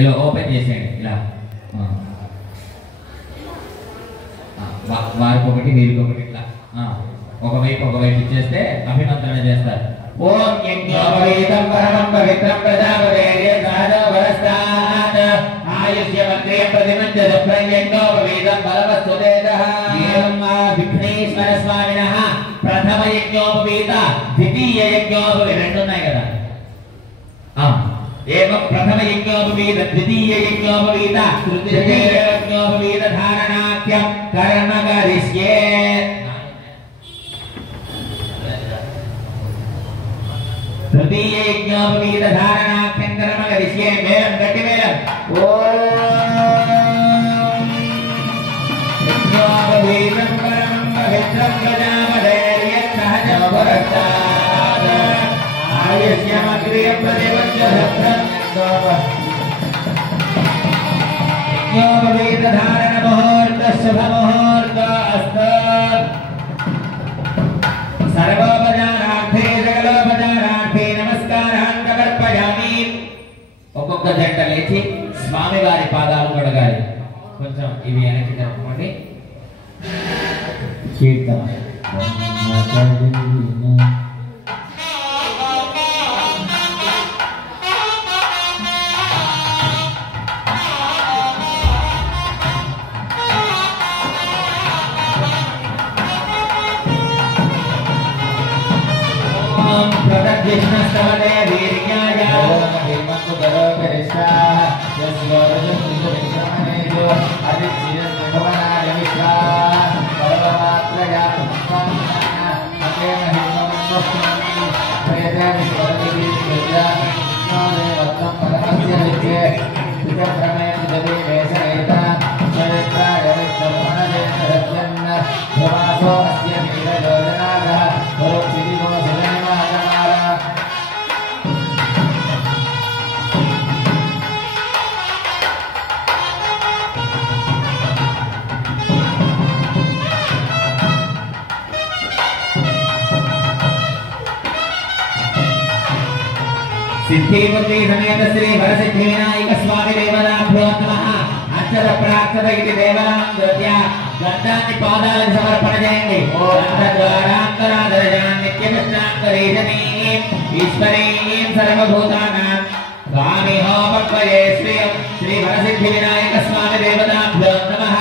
ఇలా ఓపెన్ చేసేయండి ఇలా వారికి ఒకటి వీరికి ఒకటి ఇట్లా ఒకవైపు ఇచ్చేస్తే అభిమంత్రణ చేస్తారు. ఓం యజ్ఞోపవీతం పరమం పవిత్రం ప్రజాపతేర్య సహజో వరస్తాత్ ఆయుష్యమగ్రేయం ప్రతిమంచ ప్రయజ్ఞోపవీతం బలవస్తుదేదః ఏవం విఘ్నేశ్వర స్వామినః ప్రథమ యజ్ఞోపవీత ద్వితీయ యజ్ఞోపవీత రెండు ఉన్నాయి కదా. ఏవం ప్రథమ యజ్ఞోపవీత ద్వితీయ యజ్ఞోపవీత తృతీయ యజ్ఞోపవీత ధారణాఖ్యం కర్మ కరిష్యే. తృతీయ యజ్ఞోపవీత ధారణాఖ్యం కర్మ కరిష్యే. మేళం గట్టి మేళం. ఓం యజ్ఞోపవీతం పరమం పవిత్రం ప్రజాపతేర్య సహజో వరస్తాత్ ఆయుష్యమగ్రేయం ప్రతిమంచ యజ్ఞోపవీత ధారణ ముహూర్త శుభ ముహూర్త అస్తు. సర్వోపచారార్థే సకలోపచారార్థే నమస్కారాన్ సమర్పయామి. ఒక్కొక్క జంట లేచి స్వామి వారి పాదాలు కడగాలి. కొంచెం ఇవి వెనక్కి జరుపుకోండి. కీర్తన ప్రదక్షిణస్తవదే వీర్యాయ హేమంతు గరోపరిష్ఠా యస్వరజంతు విక్రమణేజో అదిత్యం భవనాయ విశ్వా పరమాత్రయా సంపన్న అతేన హేమంతస్మి ప్రయతేన స్వరదివి విద్యా నోదే వత్తం పరమస్య విద్యే విక్రమేణ దవే వేషయేత చరిత్రాయ విక్రమణే సత్యన్న భవాసో అస్య వీరయోజనాగ పరోక్షిదిగో सिद्धिमूर्ति समेत श्री वरसिद्धि विनायक स्वामी देवताभ्यो नमः. अक्षर प्रार्थना इति देवतां द्रव्य गन्धानि पादाలకు సమర్పణ చేయండి. గంధద్వారాంతరాదర్శనం నిత్యమిష్టాంకరీజనీం ఈశ్వరీం సర్వభూతానాం స్వామిహోమత్వయే శ్రీయం శ్రీ వరసిద్ధి వినాయక స్వామి దేవతాభ్యో నమః.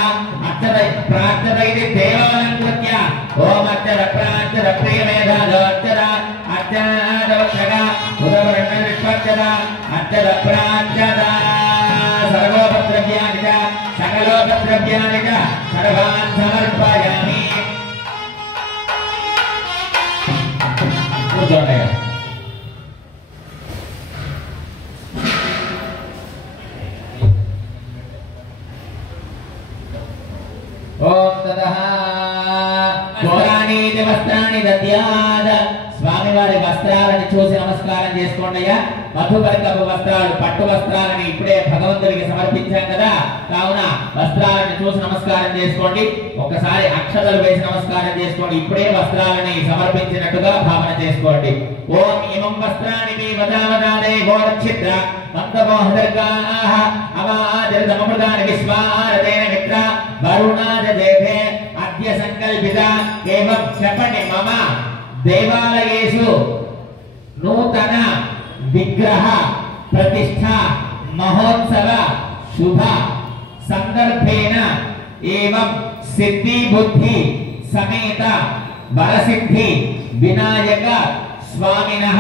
అక్షర ప్రార్థన ఇతి దేవతాం ద్రవ్య ఓం అక్షర ప్రార్థన ప్రియమేధాదోక్షర అర్చనాదవక్షగా ఉదవర్ణ విష్పక్షదా అక్షర ప్రార్థన సర్వోపద్రవ్యాని చ సకలోపద్రవ్యాని చ సర్వాన్ సమర్పయామి. కూర్చోండి. ఓం తదః గోరాణీతి వస్త్రాణి దద్యాద. స్వామివారి వస్త్రాలను చూసి నమస్కారం చేసుకోండి అయ్యా. మధుపర్కపు వస్త్రాలు పట్టు వస్త్రాలని ఇప్పుడే భగవంతుడికి సమర్పించాం కదా, కావున వస్త్రాలను చూసి నమస్కారం చేసుకోండి. ఒకసారి అక్షతలు వేసి నమస్కారం చేసుకోండి. ఇప్పుడే వస్త్రాలని సమర్పించినట్టుగా భావన చేసుకోండి. ఓం ఇమం వస్త్రాని మీ వదావదాదే గోరక్షిద్ర మందమోహదర్గాః అవాదిరదమృతాని విశ్వారదేన మిత్ర వరుణాద దేవే అద్య సంకల్పిత ఏవం క్షపణి మమ దేవాలయేషు నూతన విగ్రహ ప్రతిష్ఠ మహోత్సవ శుభ సందర్భేన ఏవం సిద్ధి బుద్ధి సమేత వరసిద్ధి వినాయక స్వామినః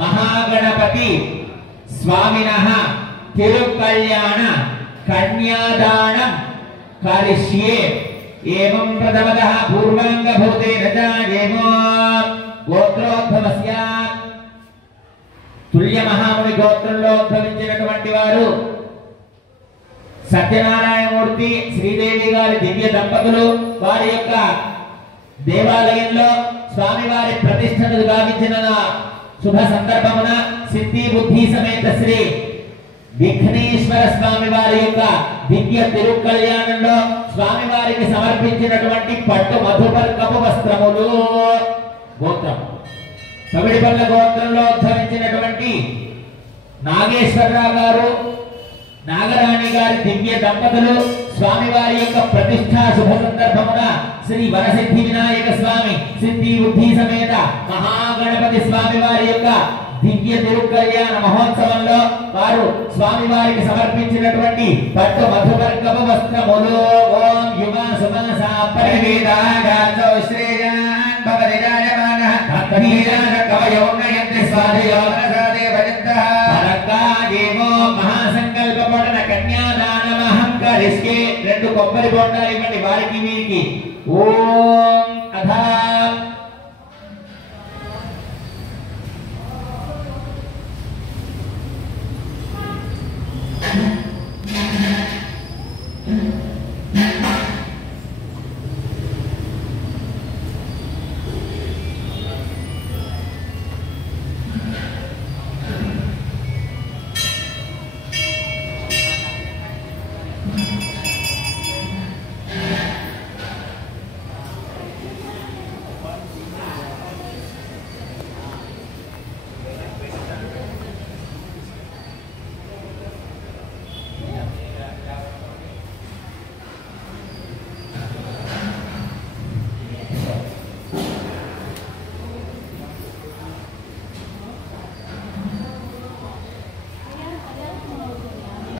మహాగణపతి స్వామినః తిరుకల్యాణ కన్యాదానం కరిష్యే. ఏవం ప్రథమతః పూర్వాంగభూతేన చ ఏమో గోత్రోద్భవస్య తుల్య మహాముని గోత్రంలో ఉద్భవించినటువంటి వారు సత్యనారాయణమూర్తి శ్రీదేవి గారి దివ్య దంపతులు వారి యొక్క దేవాలయంలో స్వామివారి ప్రతిష్టను గావించిన శుభ సందర్భమున సిద్ధి బుద్ధి సమేత శ్రీ విఘ్నేశ్వర స్వామి వారి యొక్క దివ్య తిరుకల్యాణంలో స్వామివారికి సమర్పించినటువంటి పట్టు మధుపర్కపు వస్త్రములు. గోత్రం తమిడిపల్ల గోత్రంలో ఉద్భవించినటువంటి నాగేశ్వరరావు గారు గారి దివ్య దంపతులు స్వామివారి యొక్క ప్రతిష్ఠా శుభ సందర్భమున శ్రీ వరసిద్ధి వినాయక స్వామి సిద్ధి బుద్ధి సమేత మహాగణపతి స్వామివారి యొక్క దివ్య తిరుకల్యాణ మహోత్సవంలో వారు స్వామివారికి సమర్పించినటువంటి పట్టు మధువర్గపు వస్త్రములు ఓం యువ సుమనస పరివేదాగాతో శ్రేయాన్ భవదిరాయమానః తత్మీరాన కవయోన్నయంతి స్వాధయోనసాదే భజంతః పరకాదేవో మహాసంకల్ప పఠన కన్యాదానమహం కరిష్కే 2 కొబ్బరి బొండాలు ఇవ్వండి వారికి వీరికి ఓం అథా